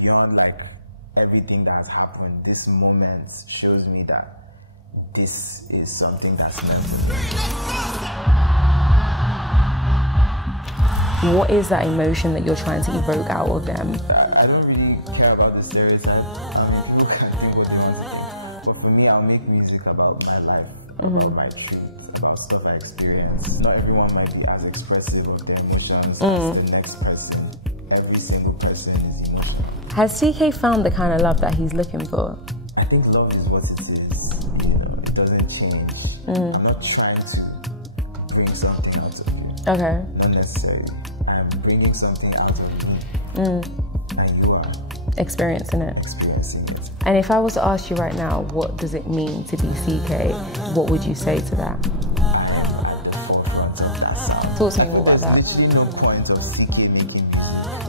beyond like everything that has happened, this moment shows me that this is something that's meant to be. What is that emotion that you're trying to evoke out of them? I don't really care about the stereotype. People can think what they want to think. But for me, I'll make music about my life, about my truth, about stuff I experience. Not everyone might be as expressive of their emotions as the next person. Every single person is emotional. Has CKay found the kind of love that he's looking for? I think love is what it is. You know, it doesn't change. I'm not trying to bring something out of you. Okay. Not necessarily. I'm bringing something out of you. And you are experiencing it. And if I was to ask you right now, what does it mean to be CKay? What would you say to that? I am at the forefront of that sound. Talk to me more about that. There's literally no point of CKay making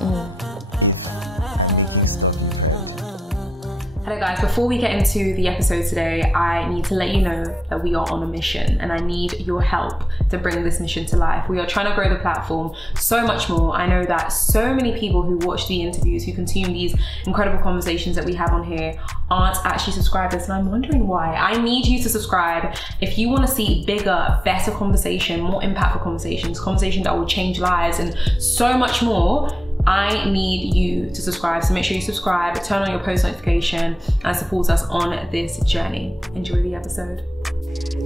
music if I'm making stuff incredible. Hello guys, before we get into the episode today, I need to let you know that we are on a mission and I need your help to bring this mission to life. We are trying to grow the platform so much more. I know that so many people who watch the interviews, who consume these incredible conversations that we have on here aren't actually subscribers, and I'm wondering why. I need you to subscribe if you want to see bigger, better conversation, more impactful conversations, conversation that will change lives and so much more. I need you to subscribe, so make sure you subscribe, turn on your post notification and support us on this journey. Enjoy the episode.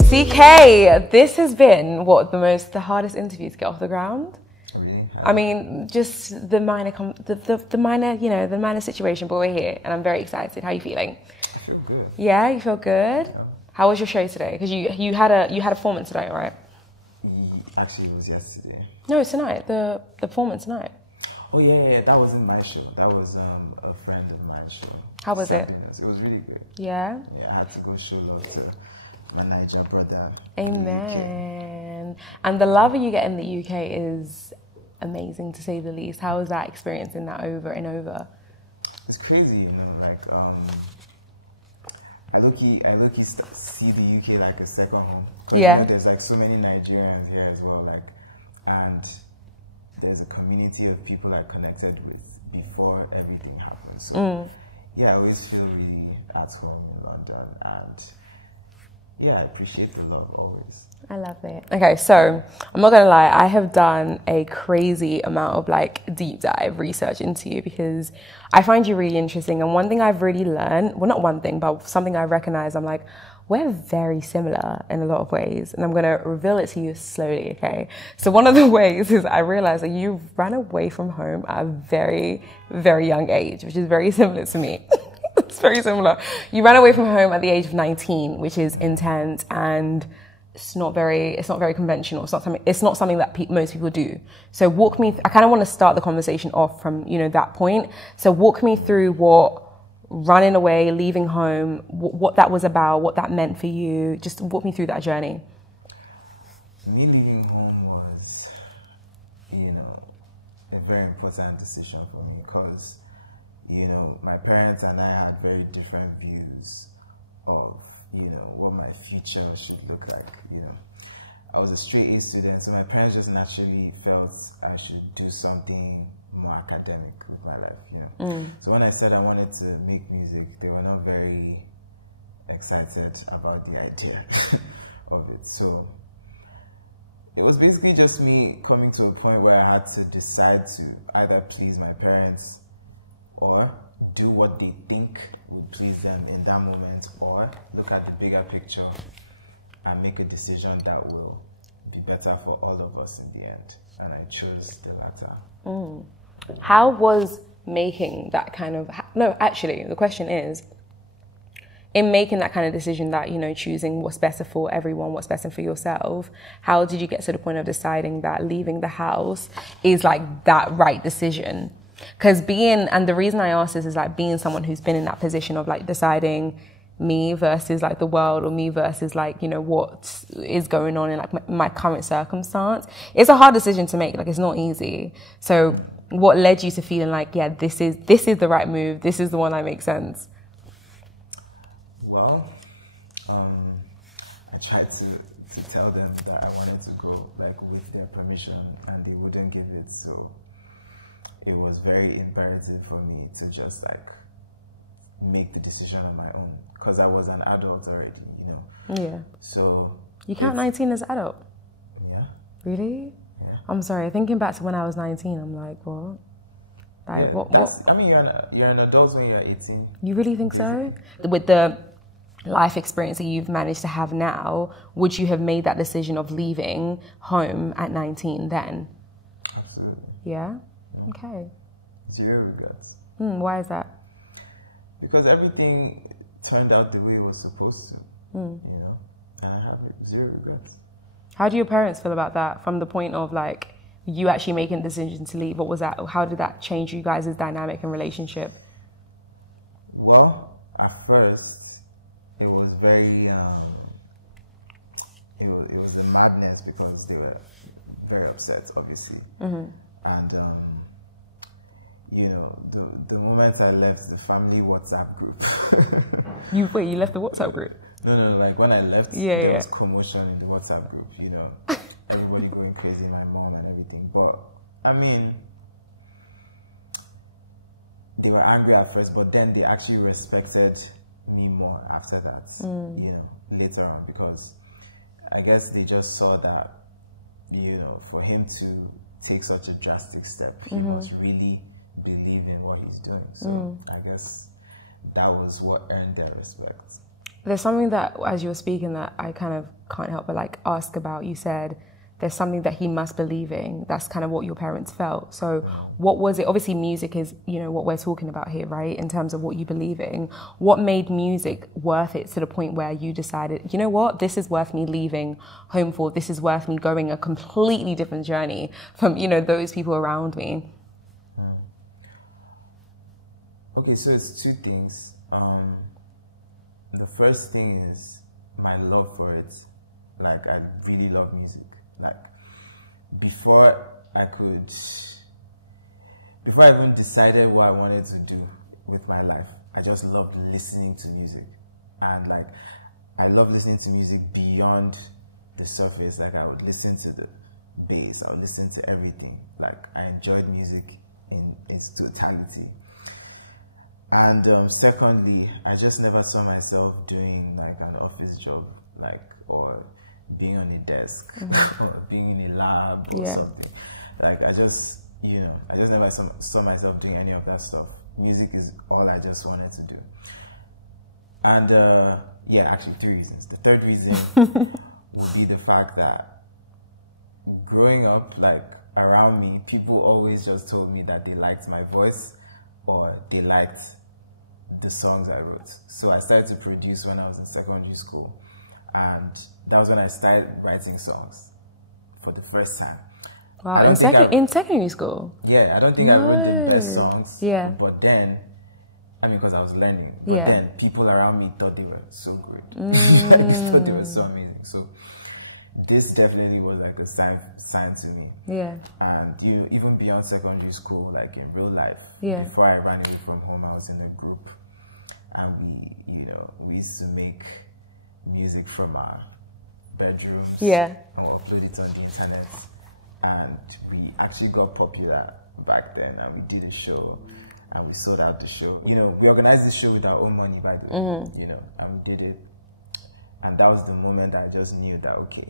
CKay, this has been the hardest interview to get off the ground. Really? I mean, just the minor, the minor situation, but we're here and I'm very excited. How are you feeling? I feel good. Yeah, you feel good? Yeah. How was your show today? Because you had a performance tonight, right? Actually, it was yesterday. No, it's tonight. The performance tonight. Oh yeah, that wasn't my show. That was a friend of mine's show. How was it? It was really good. Yeah? Yeah, I had to go show love to my Niger brother. Amen. And the love you get in the UK is amazing, to say the least. How is that experiencing that over and over? It's crazy, you know, like I low-key see the UK like a second home. Yeah. You know, there's like so many Nigerians here as well, like, and there's a community of people I connected with before everything happened. So yeah, I always feel really at home in London, and yeah, I appreciate the love always. I love it. Okay, so I'm not gonna lie, I have done a crazy amount of like deep dive research into you because I find you really interesting. And one thing I've really learned, well, not one thing, but something I recognize, I'm like, we're very similar in a lot of ways. And I'm gonna reveal it to you slowly, okay? So one of the ways is I realized that you ran away from home at a very, very young age, which is very similar to me. It's very similar. You ran away from home at the age of 19, which is intense, and it's not very conventional. It's not something that most people do. So walk me, I kind of want to start the conversation off from, that point. So walk me through what running away, leaving home, what that was about, what that meant for you. Just walk me through that journey. Me leaving home was, a very important decision for me because, my parents and I had very different views of, what my future should look like. I was a straight A student, so my parents just naturally felt I should do something more academic with my life, So when I said I wanted to make music, they were not very excited about the idea of it. So it was basically just me coming to a point where I had to decide to either please my parents or do what they think would please them in that moment, or look at the bigger picture and make a decision that will be better for all of us in the end. And I chose the latter. How was making that kind of... No, actually, the question is, in making that kind of decision that, choosing what's better for everyone, what's better for yourself, how did you get to the point of deciding that leaving the house is like that right decision? Because and the reason I ask this is like being someone who's been in that position of like deciding me versus like the world, or me versus like, what is going on in like my current circumstance. It's a hard decision to make, like it's not easy. So what led you to feeling like, yeah, this is the right move, this is the one that makes sense? Well, I tried to tell them that I wanted to go like with their permission, and they wouldn't give it. So it was very imperative for me to just like make the decision on my own, because I was an adult already, you know. Yeah. So you count 19 as adult? Yeah. Really? Yeah. I'm sorry. Thinking back to when I was 19, I'm like, what? Like, yeah, what? I mean, you're an adult when you're 18. You really think so? With the life experience that you've managed to have now, would you have made that decision of leaving home at 19 then? Absolutely. Yeah? Okay. Zero regrets. Why is that? Because everything turned out the way it was supposed to, you know, and I have zero regrets. How do your parents feel about that, from the point of like you actually making the decision to leave? What was that? How did that change you guys' dynamic and relationship? Well, at first, it was very, it was a madness, because they were very upset, obviously. And, you know, the moment I left the family WhatsApp group. You left the WhatsApp group? No, like when I left, Yeah, there was commotion in the WhatsApp group, you know, everybody going crazy, my mom and everything. But, I mean, they were angry at first, but then they actually respected me more after that, you know, later on, because I guess they just saw that, you know, for him to take such a drastic step, he must really believe in what he's doing. So I guess that was what earned their respect. There's something that, as you were speaking, that I kind of can't help but like ask about. You said there's something that he must believe in. That's kind of what your parents felt. So what was it? Obviously music is, you know, what we're talking about here, right? In terms of what you believe in. What made music worth it to the point where you decided, you know what, this is worth me leaving home for. This is worth me going a completely different journey from, you know, those people around me. Okay, so it's two things. The first thing is my love for it. Like, I really love music. Like, before I even decided what I wanted to do with my life, I just loved listening to music. And like, I love listening to music beyond the surface. Like, I would listen to the bass, I would listen to everything. Like, I enjoyed music in its totality. And secondly, I just never saw myself doing like an office job, like, or being on a desk, or being in a lab or something. Like, I just never saw myself doing any of that stuff. Music is all I just wanted to do. And yeah, actually 3 reasons. The third reason would be the fact that growing up, like, around me, people always just told me that they liked my voice, or they liked the songs I wrote. So I started to produce when I was in secondary school, and that was when I started writing songs for the first time. Wow, in secondary school? Yeah, I don't think I wrote the best songs. Yeah. But then, I mean, because I was learning. But then people around me thought they were so good. They thought they were so amazing. So this definitely was like a sign to me. Yeah. And you know, even beyond secondary school, like in real life, before I ran away from home, I was in a group, and we used to make music from our bedrooms. Yeah. And we'll upload it on the internet. And we actually got popular back then, and we did a show, and we sold out the show. You know, we organized this show with our own money, by the way, you know, and we did it. And that was the moment that I just knew that, okay,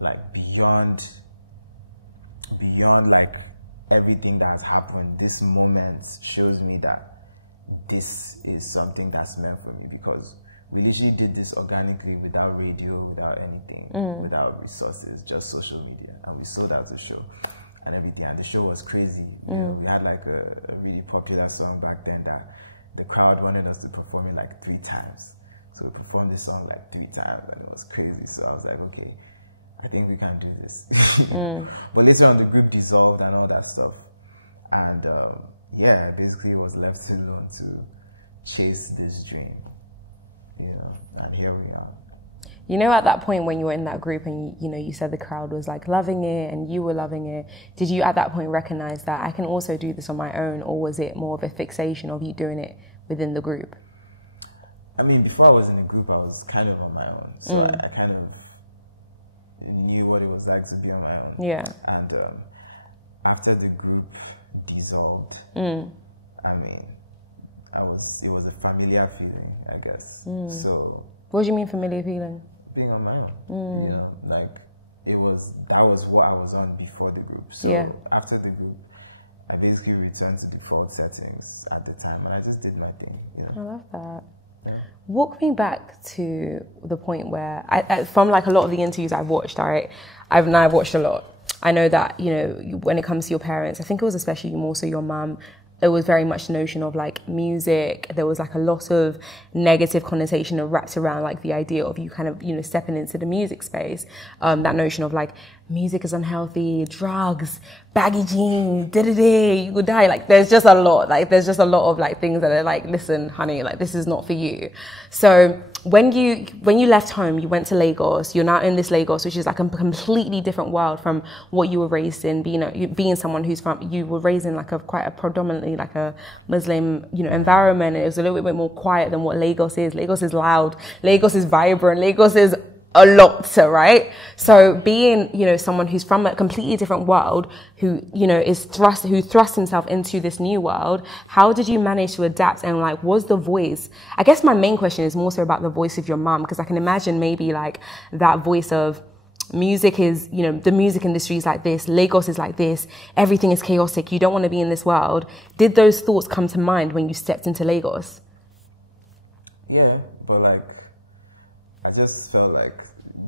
like beyond like everything that has happened, this moment shows me that this is something that's meant for me, because we literally did this organically, without radio, without anything, without resources, just social media. And we sold out the show and everything. And the show was crazy. You know, we had like a really popular song back then that the crowd wanted us to perform it like 3 times. So we performed this song like 3 times, and it was crazy. So I was like, okay, I think we can do this. But later on, the group dissolved and all that stuff. And yeah, basically was left alone to chase this dream, you know, and here we are. You know, at that point when you were in that group and, you know, you said the crowd was like loving it and you were loving it, did you at that point recognize that I can also do this on my own, or was it more of a fixation of you doing it within the group? I mean, before I was in a group, I was kind of on my own. So I kind of knew what it was like to be on my own. Yeah. And after the group dissolved. I mean, it was a familiar feeling, I guess. So what do you mean familiar feeling? Being on my own, you know, like that was what I was on before the group. So after the group, I basically returned to default settings at the time, and I just did my thing. You know? I love that. Yeah. Walk me back to the point where, from like a lot of the interviews I've watched, right? I've watched a lot. I know that, you know, when it comes to your parents, I think it was especially more so your mum, it was very much the notion of like music. There was like a lot of negative connotation wrapped around like the idea of you kind of, you know, stepping into the music space. That notion of like music is unhealthy, drugs, baggy jeans, you could die. Like there's just a lot of like things that are like, listen, honey, like this is not for you. So when you left home, you went to Lagos, you're now in this Lagos, which is like a completely different world from what you were raised in, being someone you were raised in like quite a predominantly like a Muslim, you know, environment. And it was a little bit more quiet than what Lagos is. Lagos is loud. Lagos is vibrant. Lagos is a lot, right? So being, you know, someone who's from a completely different world, who, you know, who thrust himself into this new world, how did you manage to adapt? And like, was the voice, I guess my main question is more so about the voice of your mum, because I can imagine maybe like that voice of music is, you know, the music industry is like this, Lagos is like this, everything is chaotic, you don't want to be in this world. Did those thoughts come to mind when you stepped into Lagos? Yeah, but like, I just felt like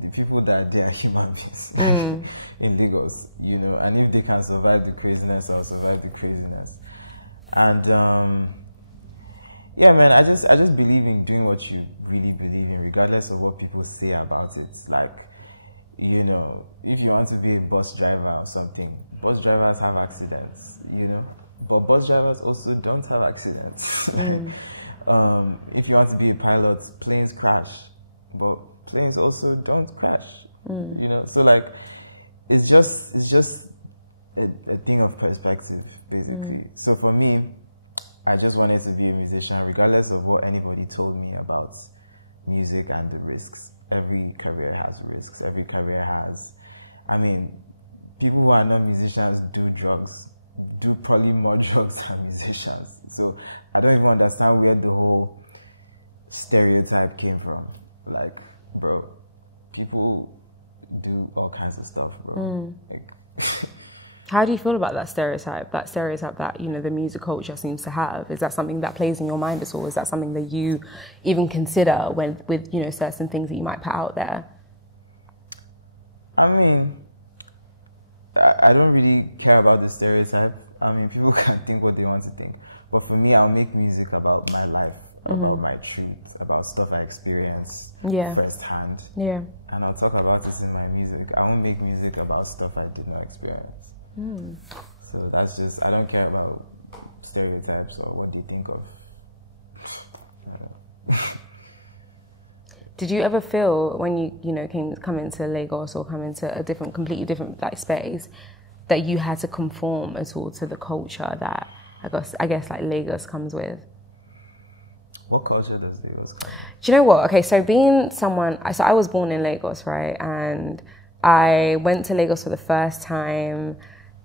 the people that they are human beings in Lagos, you know, and if they can survive the craziness, I'll survive the craziness. And yeah, man, I just believe in doing what you really believe in, regardless of what people say about it. Like, you know, if you want to be a bus driver or something, bus drivers have accidents, you know, but bus drivers also don't have accidents. If you want to be a pilot, planes crash, but planes also don't crash, you know. So like, it's just a thing of perspective, basically. So for me, I just wanted to be a musician, regardless of what anybody told me about music and the risks. Every career has risks. Every career has, I mean, people who are not musicians do drugs, do probably more drugs than musicians. So I don't even understand where the whole stereotype came from. Like, bro, people do all kinds of stuff, bro. Like, how do you feel about that stereotype? That stereotype that, you know, the music culture seems to have. Is that something that plays in your mind at all? Is that something that you even consider with you know, certain things that you might put out there? I mean, I don't really care about the stereotype. I mean, people can think what they want to think. But for me, I'll make music about my life, about my treats, about stuff I experience firsthand. Yeah. And I'll talk about it in my music. I won't make music about stuff I did not experience. So that's just, I don't care about stereotypes or what they think of. Did you ever feel when you know, come into Lagos or come into a completely different like space, that you had to conform at all to the culture that I guess like Lagos comes with? What culture does Lagos come with? Do you know what? Okay, so being someone, so I was born in Lagos, right? And I went to Lagos for the first time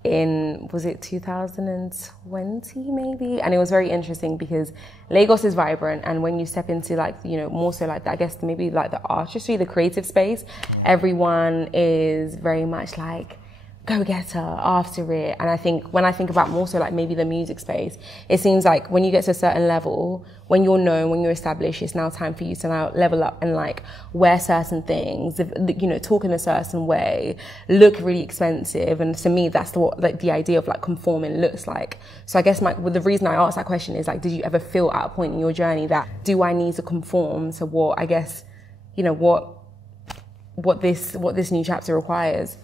in, was it 2020 maybe? And it was very interesting because Lagos is vibrant, and when you step into like, you know, more so like, I guess maybe like the artistry, the creative space, everyone is very much like go-getter after it. And I think when I think about more so like maybe the music space, it seems like when you get to a certain level, when you're known, when you're established, it's now time for you to now level up and like wear certain things, you know, talk in a certain way, look really expensive. And to me, that's what like the idea of like conforming looks like. So I guess the reason I asked that question is like, did you ever feel at a point in your journey that, do I need to conform to what, I guess, you know, what this new chapter requires?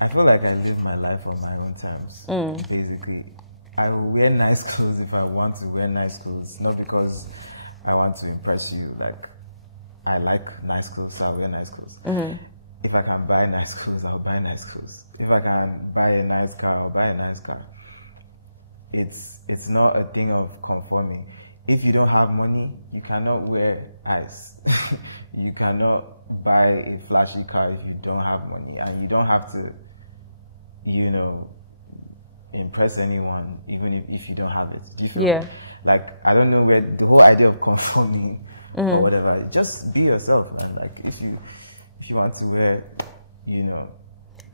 I feel like I live my life on my own terms, basically. I will wear nice clothes if I want to wear nice clothes, not because I want to impress you. Like, I like nice clothes, so I'll wear nice clothes. If I can buy nice clothes, I'll buy nice clothes. If I can buy a nice car, I'll buy a nice car. It's not a thing of conforming. If you don't have money, you cannot wear ice. you cannot buy a flashy car if you don't have money, and you don't have to, you know, impress anyone even if you don't have it. Do you feel Yeah. like, I don't know where the whole idea of conforming or whatever, just be yourself, man. Like if you want to wear, you know,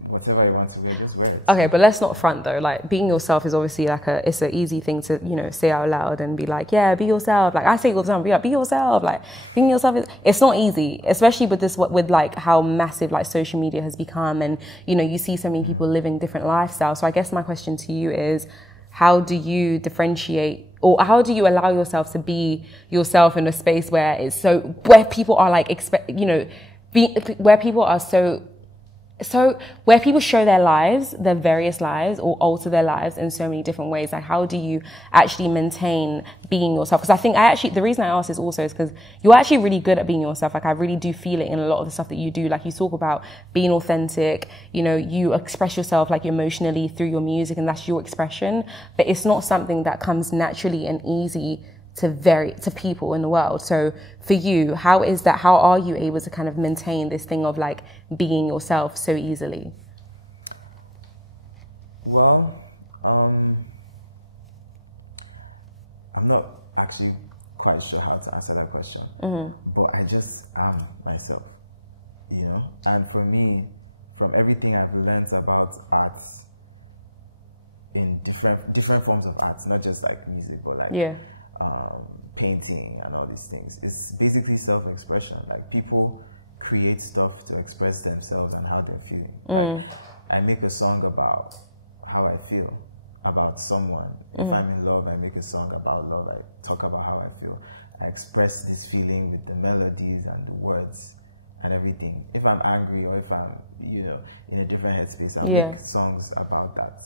whatever you want to wear, just wear it. Okay, but let's not front though. Like being yourself is obviously like it's an easy thing to, you know, say out loud and be like, yeah, be yourself. Like I say it all the time, be yourself. Like being yourself it's not easy, especially with like how massive like social media has become, and you know, you see so many people living different lifestyles. So I guess my question to you is, how do you differentiate, or how do you allow yourself to be yourself in a space where where people are like where people are where people show their lives, their various lives, or alter their lives in so many different ways? Like, how do you actually maintain being yourself? Because I think the reason I ask this also is because you're actually really good at being yourself. Like, I really do feel it in a lot of the stuff that you do. Like, you talk about being authentic, you know, you express yourself like emotionally through your music, and that's your expression. But it's not something that comes naturally and easy to people in the world. So for you, how are you able to kind of maintain this thing of like being yourself so easily? Well, I'm not actually quite sure how to answer that question, but I just am myself, you know. And for me, from everything I've learned about art, in different forms of art, not just like music, but like painting and all these things, it's basically self-expression. Like, people create stuff to express themselves and how they feel. Like, I make a song about how I feel about someone. If I'm in love, I make a song about love. I talk about how I feel. I express this feeling with the melodies and the words and everything. If I'm angry, or if I'm, you know, in a different headspace, I make songs about that.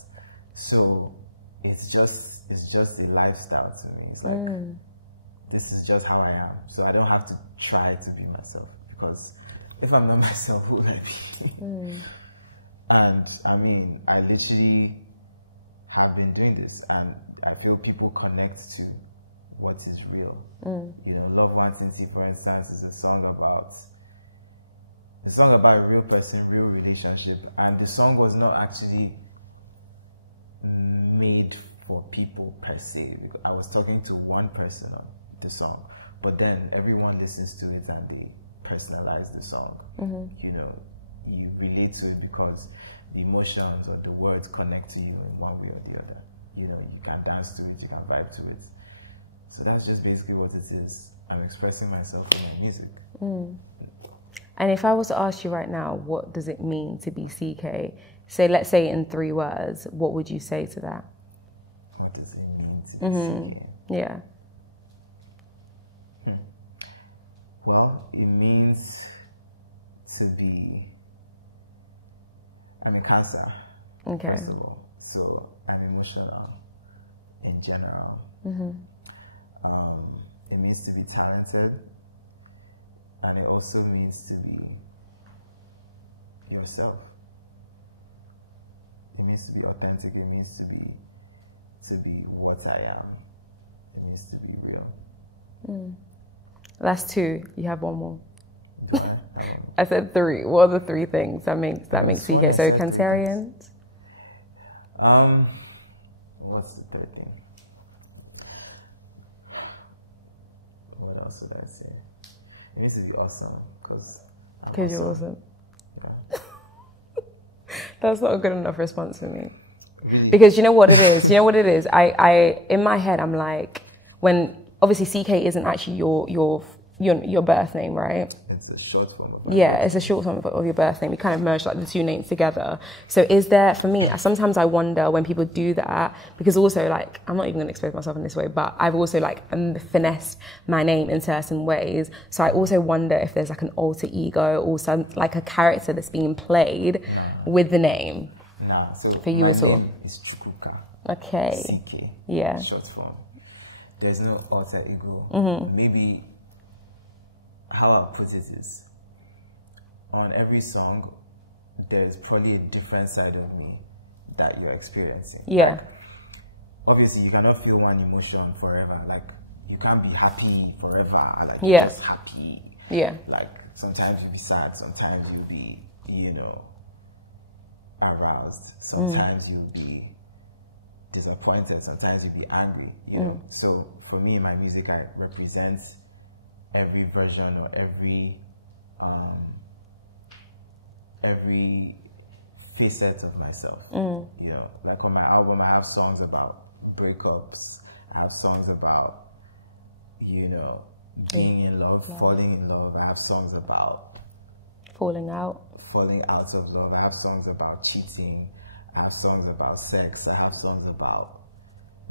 So it's just a lifestyle to me. It's like, this is just how I am. So I don't have to try to be myself, because if I'm not myself, who would I be? And I mean, I literally have been doing this, and I feel people connect to what is real. You know, Love Wantinty, for instance, is a song about a real person, real relationship, and the song was not actually made for people per se. I was talking to one person on the song, but then everyone listens to it and they personalize the song. You know, you relate to it because the emotions or the words connect to you in one way or the other. You know, you can dance to it, you can vibe to it. So that's just basically what it is. I'm expressing myself in my music. And if I was to ask you right now, what does it mean to be CKay? Say, let's say in 3 words, what would you say to that? What does it mean to be CKay? Yeah. Well, it means to be, I'm a Cancer, first of all. So I'm emotional in general. It means to be talented, and it also means to be yourself. It means to be authentic. It means to be what I am. It means to be real. That's 2. You have 1 more. I said 3. What are the 3 things that makes CKay? So Cancerian. What's the 3rd thing? What else would I say? It means to be awesome, because you're awesome. Yeah. That's not a good enough response for me. Really? Because you know what it is? I in my head, I'm like, when obviously CKay isn't actually your birth name, right? It's a short form of it's a short form of your birth name. We kind of merged like the 2 names together. So is there, for me, sometimes I wonder when people do that, because also like, I'm not even going to expose myself in this way, but I've also like finessed my name in certain ways. So I also wonder if there's like an alter ego or some like a character that's being played with the name. So for you at all. My name is Chukwuka. Okay. CKay. Yeah. Short form. There's no alter ego. Maybe how I put it is, on every song, there's probably a different side of me that you're experiencing. Yeah. Obviously, you cannot feel one emotion forever. Like, you can't be happy forever. Like, yeah. just happy. Yeah. Like, sometimes you'll be sad, sometimes you'll be, aroused, sometimes you'll be disappointed, sometimes you'll be angry, So for me, in my music, I represent every version or every facet of myself. Like on my album, I have songs about breakups, I have songs about, being in love, falling in love. I have songs about falling out of love. I have songs about cheating. I have songs about sex. I have songs about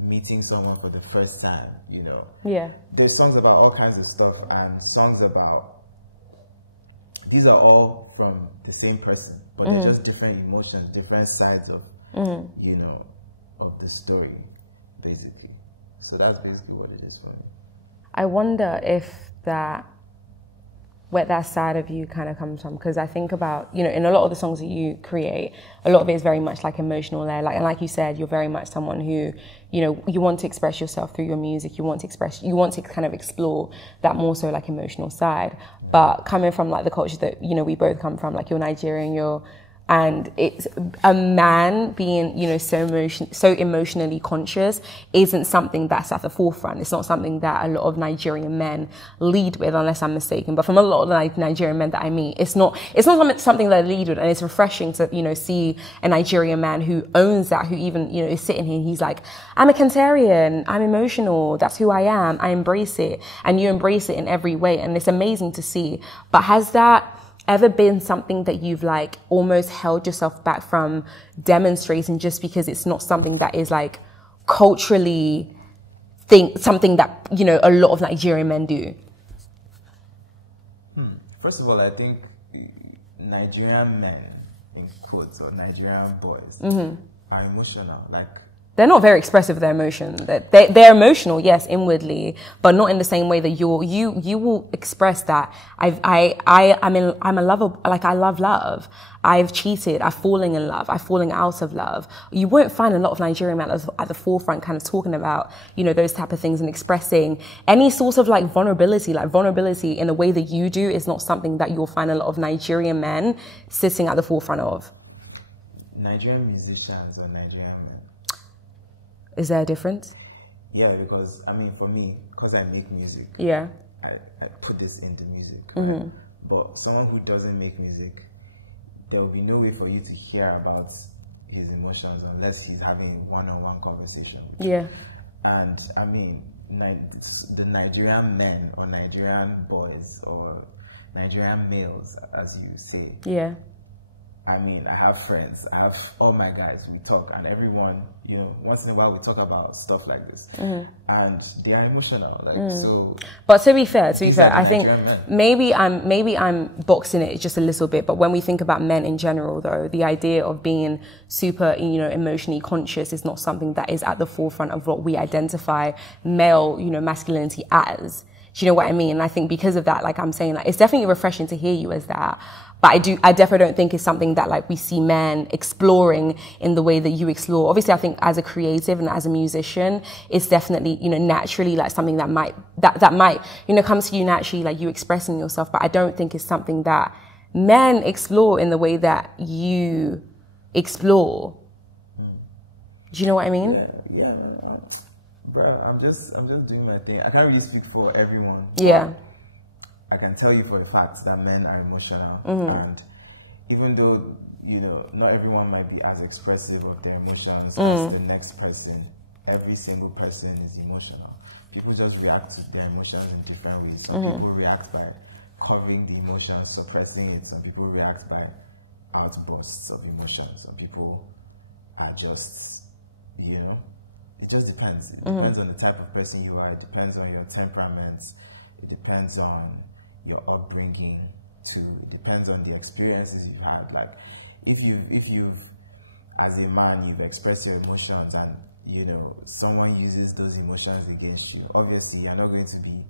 meeting someone for the first time, Yeah. There's songs about all kinds of stuff, and songs about, these are all from the same person, but they're just different emotions, different sides of, of the story, basically. So that's basically what it is for me. I wonder if where that side of you kind of comes from, because I think about, in a lot of the songs that you create, a lot of it is very much like emotional there. And like you said, you're very much someone who, you want to express yourself through your music. You want to kind of explore that more so like emotional side. But coming from like the culture that, we both come from, like you're Nigerian, and it's a man being, so emotionally conscious isn't something that's at the forefront. It's not something that a lot of Nigerian men lead with, unless I'm mistaken. But from a lot of the Nigerian men that I meet, it's not something that they lead with. And it's refreshing to, see a Nigerian man who owns that, who even, is sitting here. He's like, I'm a Cancerian. I'm emotional. That's who I am. I embrace it. And you embrace it in every way. And it's amazing to see. But has that ever been something that you've like almost held yourself back from demonstrating just because it's not something that is like culturally something that, a lot of Nigerian men do? First of all, I think Nigerian men, in quotes, or Nigerian boys, are emotional. Like, they're not very expressive of their emotion. They're emotional, yes, inwardly, but not in the same way that you will express that. I'm a lover, like I love love. I've cheated. I've fallen in love. I've fallen out of love. You won't find a lot of Nigerian men at the forefront kind of talking about, those type of things and expressing any sort of like vulnerability in the way that you do is not something that you'll find a lot of Nigerian men sitting at the forefront of. Nigerian musicians or Nigerian men. Is there a difference? Yeah, because, for me, because I make music, yeah, I put this into music. Right? But someone who doesn't make music, there will be no way for you to hear about his emotions unless he's having one-on-one conversation. Yeah. And, the Nigerian men or Nigerian boys or Nigerian males, as you say. Yeah. I have friends, I have all my guys, we talk, and everyone, once in a while we talk about stuff like this, and they are emotional, so. But to be fair, I think maybe I'm boxing it just a little bit, but when we think about men in general, though, the idea of being super, emotionally conscious is not something that is at the forefront of what we identify male, masculinity as. Do you know what I mean? And I think because of that, like I'm saying, like it's definitely refreshing to hear you as that. But I definitely don't think it's something that like we see men exploring in the way that you explore. Obviously, I think as a creative and as a musician, it's definitely, naturally like something that might, come to you naturally, like you expressing yourself. But I don't think it's something that men explore in the way that you explore. Do you know what I mean? Yeah. Bro, I'm just doing my thing. I can't really speak for everyone. Yeah. I can tell you for a fact that men are emotional, and even though not everyone might be as expressive of their emotions as the next person, every single person is emotional. People just react to their emotions in different ways. Some people react by covering the emotions, suppressing it. Some people react by outbursts of emotions. Some people are just, it just depends. It depends on the type of person you are. It depends on your temperament. It depends on your upbringing too. It depends on the experiences you've had. Like if you've as a man you've expressed your emotions and someone uses those emotions against you, obviously you're not going to be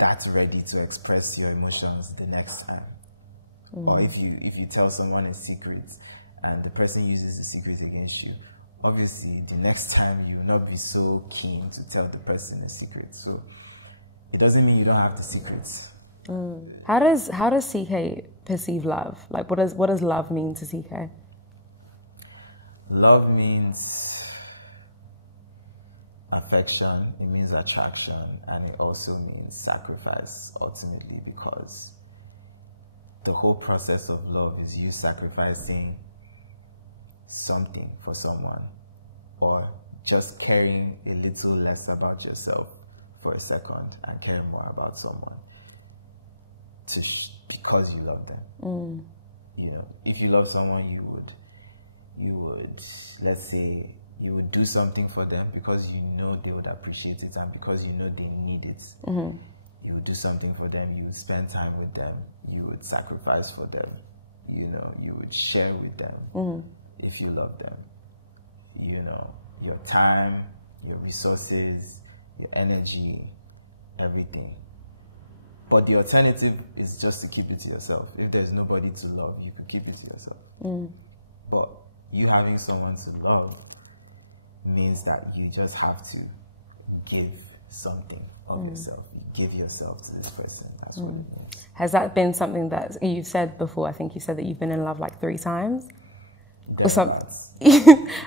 that ready to express your emotions the next time. Or if you tell someone a secret and the person uses the secret against you, obviously the next time you will not be so keen to tell the person a secret. So it doesn't mean you don't have the secrets. How does CKay perceive love? Like, what does love mean to CKay? Love means affection, it means attraction, and it also means sacrifice, ultimately, because the whole process of love is you sacrificing something for someone, or just caring a little less about yourself for a second and caring more about someone because you love them. You know, if you love someone, you would, let's say, you would do something for them because you know they would appreciate it and because you know they need it. You would do something for them, you would spend time with them, you would sacrifice for them, you know, you would share with them if you love them. You know, your time, your resources, your energy, everything. But the alternative is just to keep it to yourself. If there's nobody to love, you could keep it to yourself. But you having someone to love means that you just have to give something of yourself. You give yourself to this person. That's what it means. Has that been something that you've said before? I think you said that you've been in love like 3 times. Or something.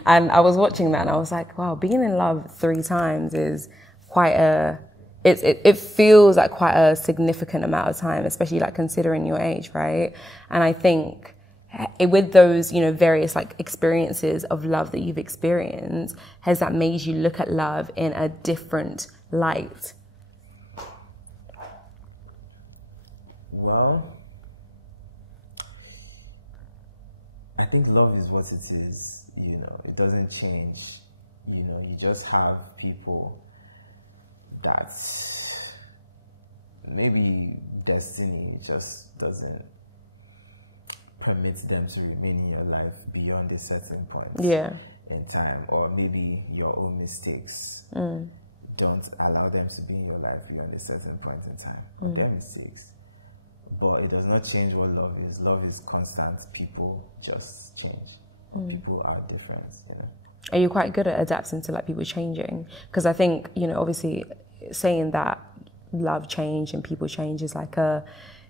And I was watching that and I was like, wow, being in love 3 times is quite it feels like quite a significant amount of time, especially like considering your age, right? And I think with those, you know, various like experiences of love that you've experienced, has that made you look at love in a different light? Well, I think love is what it is, you know, it doesn't change. You know, you just have people that maybe destiny just doesn't permit them to remain in your life beyond a certain point in time, or maybe your own mistakes don't allow them to be in your life beyond a certain point in time. They're mistakes. But it does not change what love is. Love is constant. People just change. People are different, you know. Are you quite good at adapting to like people changing? Because I think, you know, obviously saying that love change and people change is like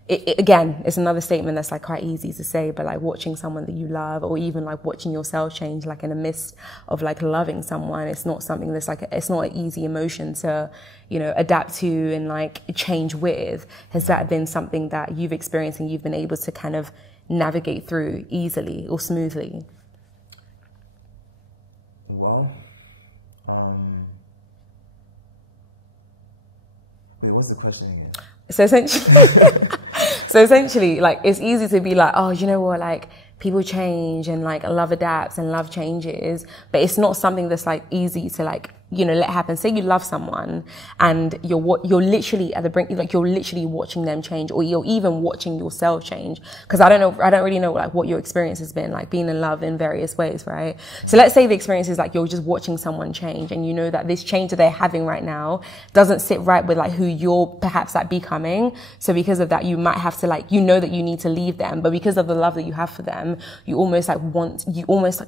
again, it's another statement that's like quite easy to say, but like watching someone that you love, or even like watching yourself change, like in the midst of like loving someone, it's not something that's like, it's not an easy emotion to, you know, adapt to and like change with. Has that been something that you've experienced and you've been able to kind of navigate through easily or smoothly? Well, wait, what's the question again? So essentially, like, it's easy to be like, oh, you know what, like, people change and like love adapts and love changes, but it's not something that's like easy to like, you know, let happen. Say you love someone and you're literally at the brink, like you're literally watching them change, or you're even watching yourself change. Cause I don't really know like what your experience has been, like being in love in various ways, right? So let's say the experience is like you're just watching someone change and you know that this change that they're having right now doesn't sit right with like who you're perhaps like becoming. So because of that, you might have to like, you know that you need to leave them, but because of the love that you have for them, you almost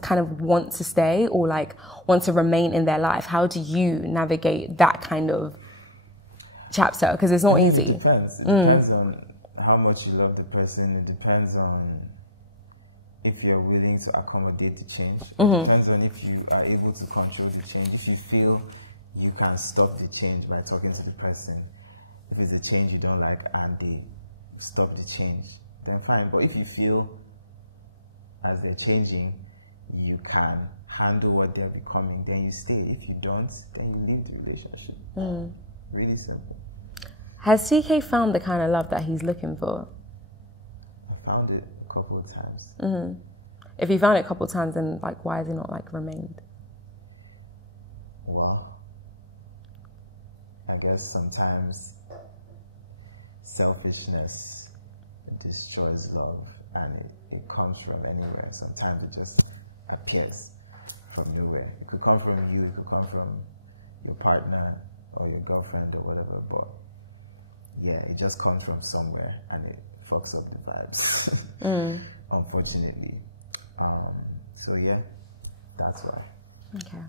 kind of want to stay or like want to remain in their life. How do you navigate that kind of chapter? Because it's not easy. It depends. It depends on how much you love the person. It depends on if you're willing to accommodate the change. It depends on if you are able to control the change. If you feel you can stop the change by talking to the person, if it's a change you don't like and they stop the change, then fine. But if you feel as they're changing, you can handle what they're becoming, then you stay. If you don't, then you leave the relationship. Really simple. Has CKay found the kind of love that he's looking for? I found it a couple of times. If he found it a couple of times, then like why has he not like remained? Well, I guess sometimes selfishness destroys love, and it comes from anywhere. Sometimes it just appears from nowhere. It could come from you, it could come from your partner or your girlfriend or whatever, but yeah, it just comes from somewhere and it fucks up the vibes, unfortunately. So yeah, that's why. Okay.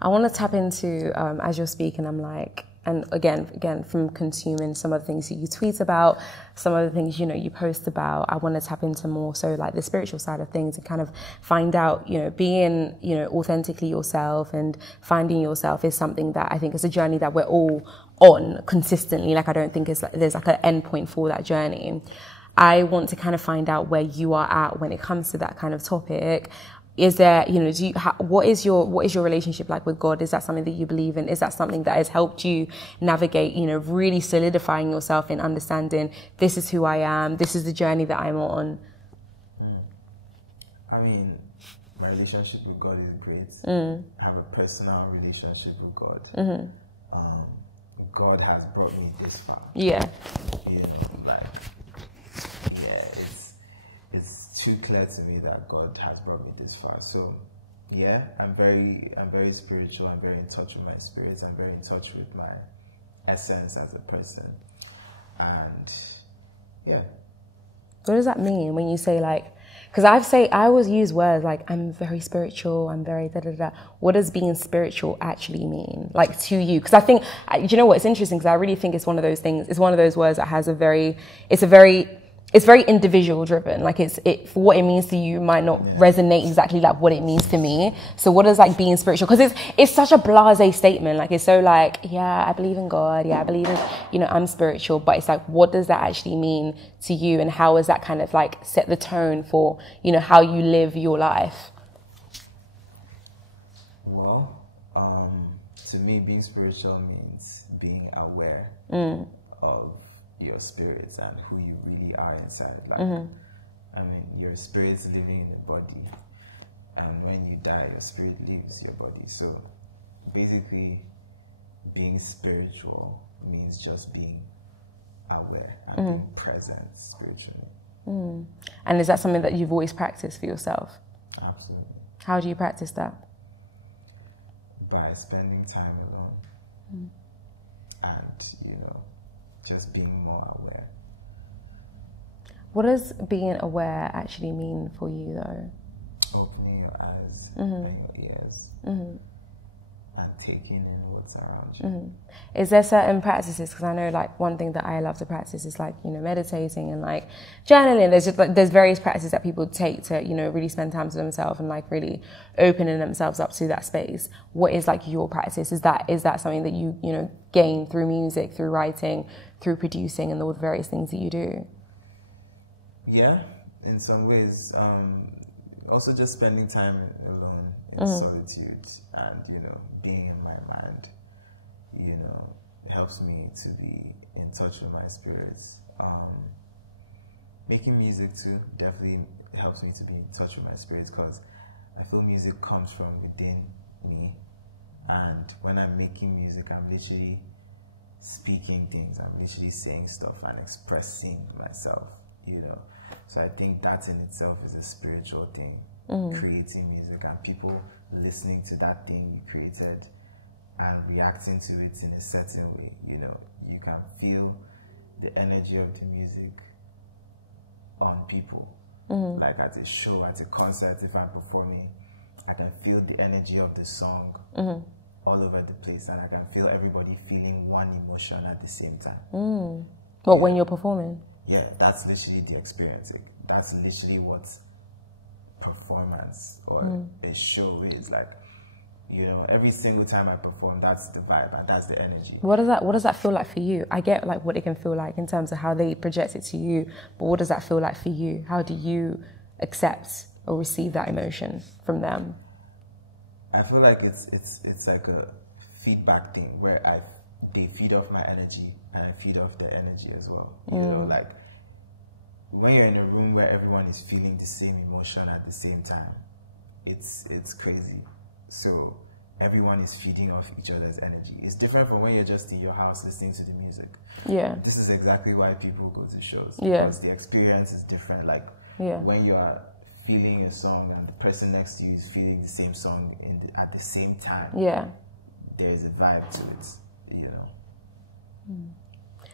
I want to tap into, as you're speaking, I'm like, and again, from consuming some of the things that you tweet about, some of the things, you know, you post about, I want to tap into more so like the spiritual side of things and kind of find out, you know, being, you know, authentically yourself and finding yourself is something that I think is a journey that we're all on consistently. Like, I don't think there's like an end point for that journey. I want to kind of find out where you are at when it comes to that kind of topic. Is there, you know, what is your relationship like with God? Is that something that you believe in? Is that something that has helped you navigate, you know, really solidifying yourself in understanding this is who I am, this is the journey that I'm on? I mean, my relationship with God is great. I have a personal relationship with God. God has brought me this far. Yeah. You know, like, yeah, it's too clear to me that God has brought me this far. So, yeah, I'm very spiritual. I'm very in touch with my spirit. I'm very in touch with my essence as a person. And yeah. What does that mean when you say like? Because I always use words like I'm very spiritual. I'm very da da da. What does being spiritual actually mean, like to you? Because I think, you know what? It's interesting because I really think it's one of those things. It's one of those words that has it's very individual driven. Like for what it means to you might not resonate exactly like what it means to me. So what is like being spiritual? Because it's such a blasé statement. Like it's so like, yeah, I believe in God. Yeah, I believe in, you know, I'm spiritual. But it's like, what does that actually mean to you? And how is that kind of like set the tone for, you know, how you live your life? Well, to me, being spiritual means being aware of your spirits and who you really are inside. Like, I mean, your spirit's living in the body, and when you die, your spirit leaves your body. So, basically, being spiritual means just being aware and being present spiritually. And is that something that you've always practiced for yourself? Absolutely. How do you practice that? By spending time alone, and you know, just being more aware. What does being aware actually mean for you, though? Opening your eyes and your ears and taking in what's around you. Is there certain practices? Because I know, like, one thing that I love to practice is, like, you know, meditating and, like, journaling. There's just, like, there's various practices that people take to, you know, really spend time to themselves and, like, really opening themselves up to that space. What is, like, your practice? Is that something that you know, gain through music, through writing, through producing, and all the various things that you do? Yeah, in some ways. Also just spending time alone in solitude and, you know, being in my mind, you know, helps me to be in touch with my spirits. Making music too definitely helps me to be in touch with my spirits, because I feel music comes from within me, and when I'm making music, I'm literally speaking things, I'm literally saying stuff and expressing myself, you know. So I think that in itself is a spiritual thing, creating music and people listening to that thing you created and reacting to it in a certain way. You know, you can feel the energy of the music on people. Like at a show, at a concert, if I'm performing, I can feel the energy of the song all over the place, and I can feel everybody feeling one emotion at the same time. What, when you're performing? Yeah, that's literally the experience. That's literally what performance or a show is like. You know, every single time I perform, that's the vibe and that's the energy. What does that feel like for you? I get like what it can feel like in terms of how they project it to you, but what does that feel like for you? How do you accept or receive that emotion from them? I feel like it's like a feedback thing where they feed off my energy and I feed off their energy as well. You know, like when you're in a room where everyone is feeling the same emotion at the same time, it's crazy. So everyone is feeding off each other's energy. It's different from when you're just in your house listening to the music. Yeah. This is exactly why people go to shows. Because the experience is different. Like when you are feeling a song and the person next to you is feeling the same song at the same time. Yeah. There is a vibe to it, you know.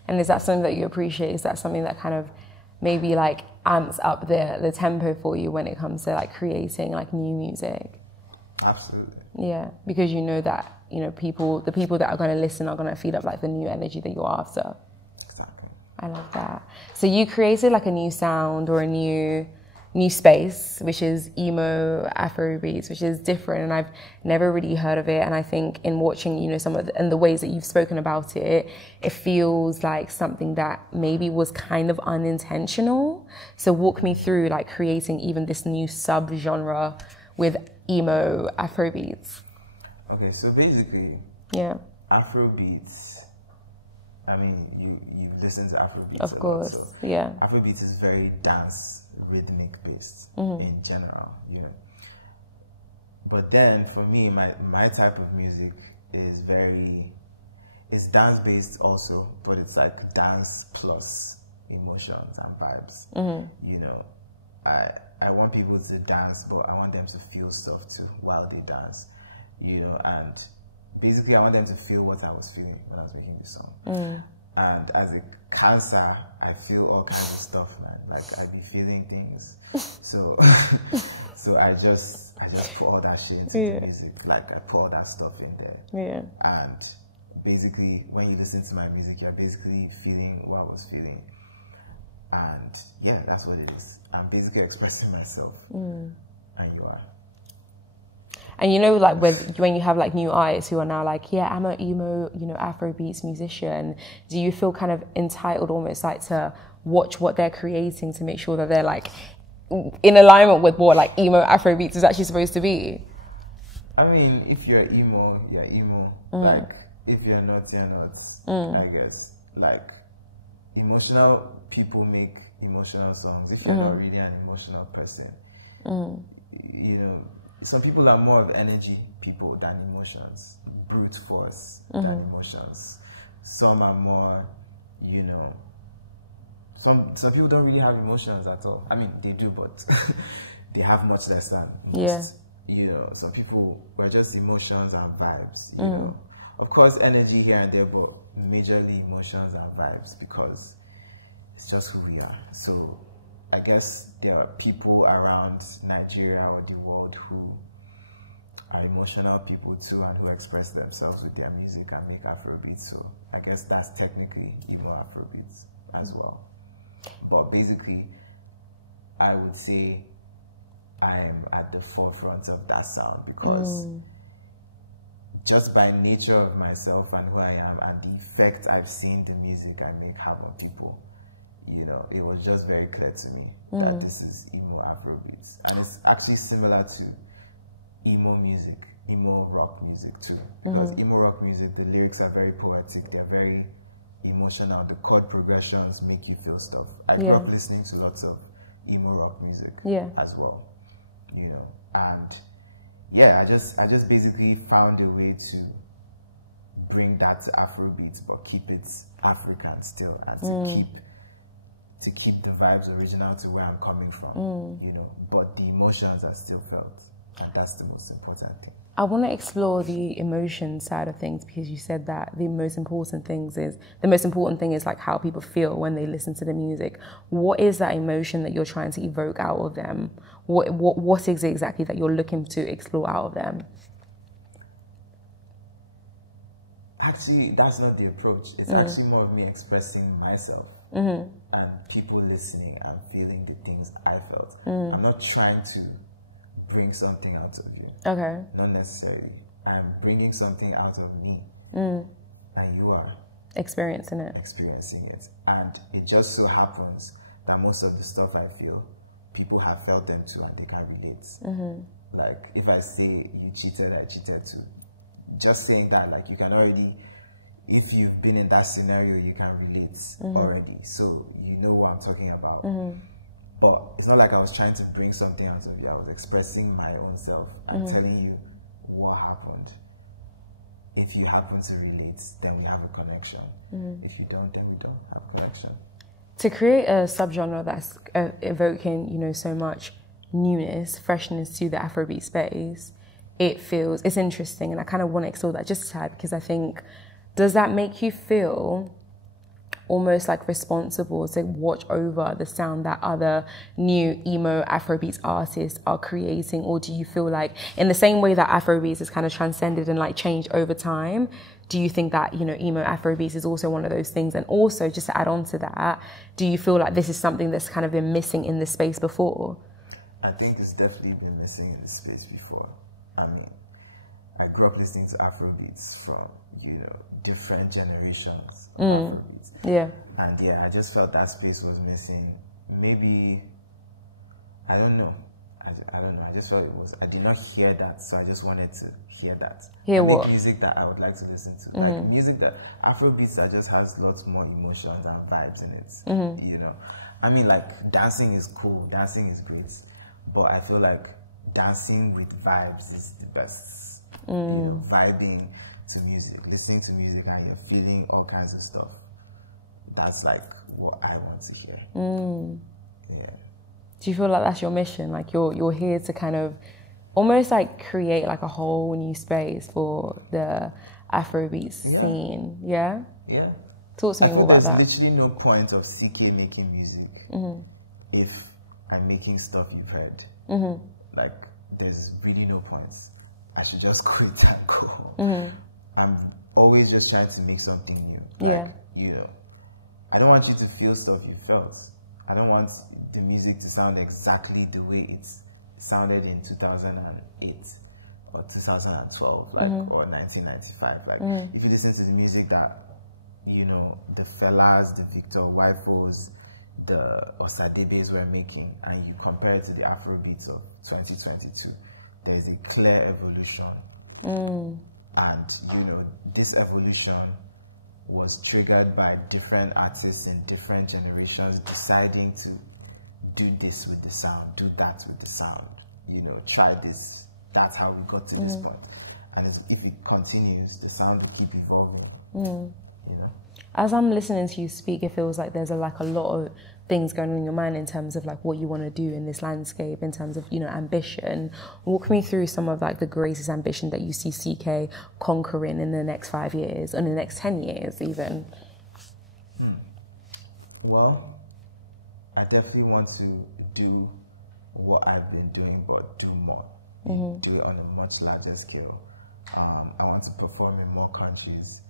And is that something that you appreciate? Is that something that kind of maybe like amps up the tempo for you when it comes to like creating like new music? Absolutely. Yeah, because you know that, you know, the people that are going to listen are going to feed up like the new energy that you're after. Exactly. I love that. So you created like a new sound or a new space, which is Emo Afrobeats, which is different, and I've never really heard of it. And I think in watching, you know, some of and the ways that you've spoken about it, it feels like something that maybe was kind of unintentional. So walk me through like creating even this new sub-genre with Emo Afrobeats. Okay, so basically, yeah, Afrobeats. I mean, you've listened to Afrobeats, of course, so yeah. Afrobeats is very dance rhythmic based in general, you know. But then for me, my type of music is it's dance based also, but it's like dance plus emotions and vibes. You know, I want people to dance, but I want them to feel stuff too while they dance, you know. And basically I want them to feel what I was feeling when I was making this song. And as a Cancer, I feel all kinds of stuff, man. Like I be feeling things. So so I just put all that shit into the music. Like I put all that stuff in there. Yeah. And basically when you listen to my music, you're basically feeling what I was feeling. And yeah, that's what it is. I'm basically expressing myself. And you are. And you know, like when you have like new artists who are now like, yeah, I'm an emo, you know, Afrobeats musician, do you feel kind of entitled almost like to watch what they're creating to make sure that they're like in alignment with what like emo Afrobeats is actually supposed to be? I mean, if you're emo, you're emo. Like if you're not, you're not. I guess like emotional people make emotional songs. If you're not really an emotional person, you know. Some people are more of energy people than emotions, brute force than emotions. Some are more, you know, some people don't really have emotions at all. I mean, they do, but they have much less than most. You know, some people were just emotions and vibes, you know. Of course, energy here and there, but majorly emotions and vibes because it's just who we are. So I guess there are people around Nigeria or the world who are emotional people too and who express themselves with their music and make Afrobeats. So I guess that's technically emo Afrobeats as well. But basically, I would say I'm at the forefront of that sound because just by nature of myself and who I am and the effect I've seen the music I make have on people, you know, it was just very clear to me that this is emo Afrobeats. And it's actually similar to emo music, emo rock music too. Because emo rock music, the lyrics are very poetic, they're very emotional, the chord progressions make you feel stuff. I grew up listening to lots of emo rock music as well, you know. And yeah, I just basically found a way to bring that to Afrobeats but keep it African still and to keep the vibes original to where I'm coming from, you know, but the emotions are still felt, and that's the most important thing. I want to explore the emotion side of things because you said that the most important thing is like how people feel when they listen to the music. What is that emotion that you're trying to evoke out of them? What is it exactly that you're looking to explore out of them? Actually, that's not the approach. It's actually more of me expressing myself and people listening and feeling the things I felt. I'm not trying to bring something out of you. Okay. Not necessarily. I'm bringing something out of me. And you are experiencing it. And it just so happens that most of the stuff I feel, people have felt them too and they can relate. Like, if I say you cheated, I cheated too. Just saying that, like, you can already, if you've been in that scenario, you can relate already. So you know what I'm talking about. But it's not like I was trying to bring something out of you. I was expressing my own self and telling you what happened. If you happen to relate, then we have a connection. If you don't, then we don't have a connection. To create a subgenre that's evoking, you know, so much newness, freshness to the Afrobeat space, it's interesting, and I kind of want to explore that just a tad because I think, does that make you feel almost like responsible to watch over the sound that other new emo Afrobeats artists are creating? Or do you feel like in the same way that Afrobeats has kind of transcended and like changed over time, do you think that, you know, emo Afrobeats is also one of those things? And also, just to add on to that, do you feel like this is something that's kind of been missing in this space before? I think it's definitely been missing in the space before. I mean, I grew up listening to Afrobeats from, you know, different generations of Afrobeats. Yeah. And yeah, I just felt that space was missing. Maybe, I don't know. I don't know. I just felt it was. I did not hear that, so I just wanted to hear that. Hear Make what? Music that I would like to listen to. Like music that Afrobeats that just has lots more emotions and vibes in it. You know, I mean, like dancing is cool, dancing is great, but I feel like dancing with vibes is the best. You know, vibing to music, listening to music, and you're feeling all kinds of stuff. That's like what I want to hear. Yeah. Do you feel like that's your mission? Like you're here to kind of almost like create like a whole new space for the Afrobeat scene? Yeah? Yeah. Talk to me more about that. There's literally no point of CKay making music if I'm making stuff you've heard. Like, there's really no point. I should just quit and go. I'm always just trying to make something new. Like, you know, I don't want you to feel stuff you felt. I don't want the music to sound exactly the way it sounded in 2008 or 2012, like, or 1995. Like, if you listen to the music that, you know, the Fellas, the Victor Wifos, the Osadebes were making, and you compare it to the Afrobeats of 2022, there is a clear evolution. And, you know, this evolution was triggered by different artists in different generations deciding to do this with the sound, do that with the sound, you know, try this. That's how we got to this point. And if it continues, the sound will keep evolving, you know. As I'm listening to you speak, it feels like there's a lot of things going on in your mind in terms of like what you want to do in this landscape, in terms of, you know, ambition. Walk me through some of like the greatest ambition that you see CKay conquering in the next 5 years, and the next 10 years even. Well, I definitely want to do what I've been doing, but do more. Do it on a much larger scale. I want to perform in more countries.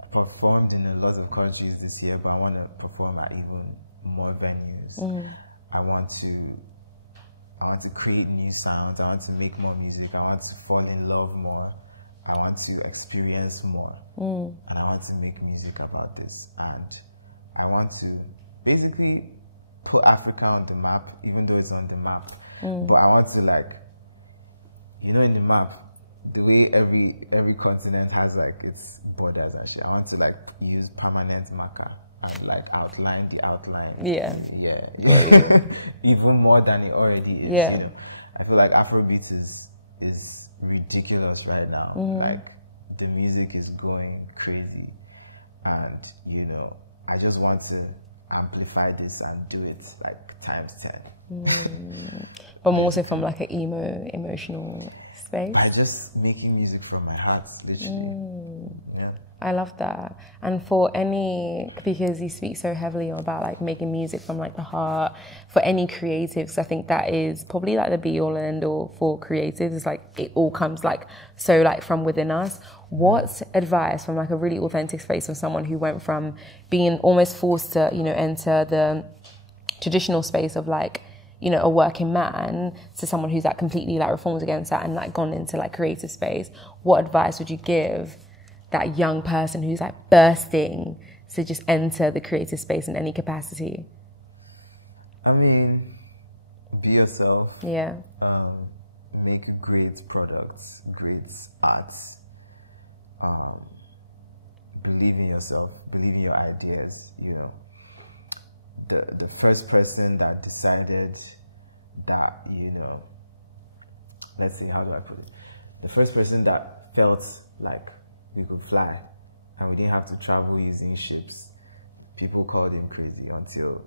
I performed in a lot of countries this year, but I want to perform at even more venues. I want to create new sounds. I want to make more music. I want to fall in love more. I want to experience more. And I want to make music about this. And I want to basically put Africa on the map, even though it's on the map. But I want to, like, you know, in the map, the way every continent has like its borders and shit, I want to like use permanent marker and like outline the outline. Yeah. Even more than it already is. Yeah. You know? I feel like Afrobeat is ridiculous right now. Like, the music is going crazy, and you know, I just want to amplify this and do it like times 10. But more so from like an emo, emotional space. By just making music from my heart, literally. Yeah. I love that. And for any, because you speak so heavily about like making music from like the heart, for any creatives, I think that is probably like the be all and end all for creatives. It's like it all comes like so like from within us. What advice from like a really authentic space of someone who went from being almost forced to, you know, enter the traditional space of like, you know, a working man, to someone who's like completely like reformed against that and like gone into like creative space? What advice would you give that young person who's like bursting to just enter the creative space in any capacity? I mean, be yourself. Yeah. Make great products, great arts. Believe in yourself, believe in your ideas, you know. The first person that decided that, you know, let's see, how do I put it? The first person that felt like we could fly and we didn't have to travel using ships, people called him crazy until,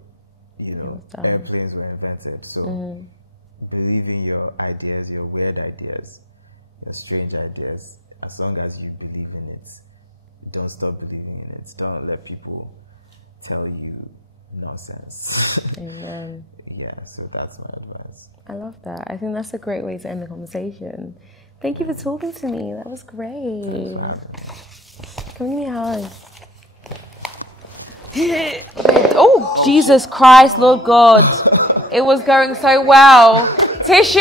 you know, airplanes were invented. So believe in your ideas, your weird ideas, your strange ideas. As long as you believe in it, don't stop believing in it. Don't let people tell you nonsense. Amen. Yeah, so that's my advice. I love that. I think that's a great way to end the conversation. Thank you for talking to me. That was great. Come give me a hug. Oh, Jesus Christ, Lord God. It was going so well. Tissue!